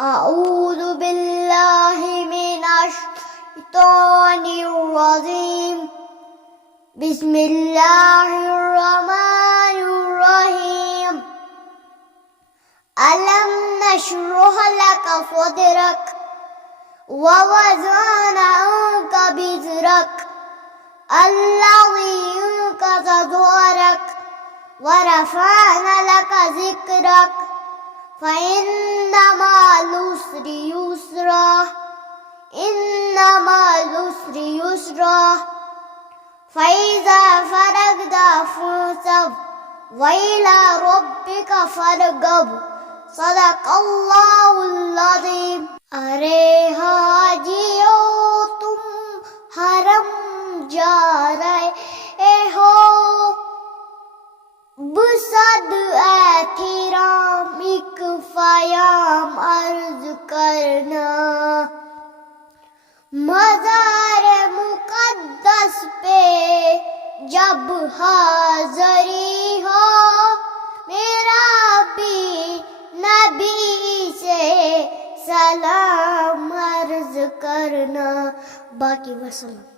أعوذ بالله من الشيطان الرجيم. بسم الله الرحمن الرحيم. ألم نشرح لك صدرك ووضعنا عنك وزرك الذي أنقض ظهرك ورفعنا لك ذكرك فإن مع العسر يسرا إن مع العسر يسرا فإذا فرغت فانصب وإلى ربك فارغب. صدق اللہ العظیم. ارے حاجیو تم حرم جا رہے ہو، بصد احترام ایک پیام عرض کرنا. مزار مقدس پہ جب حاضری ہو، میرا بھی نبی سے سلام عرض کرنا. باقی وسلم.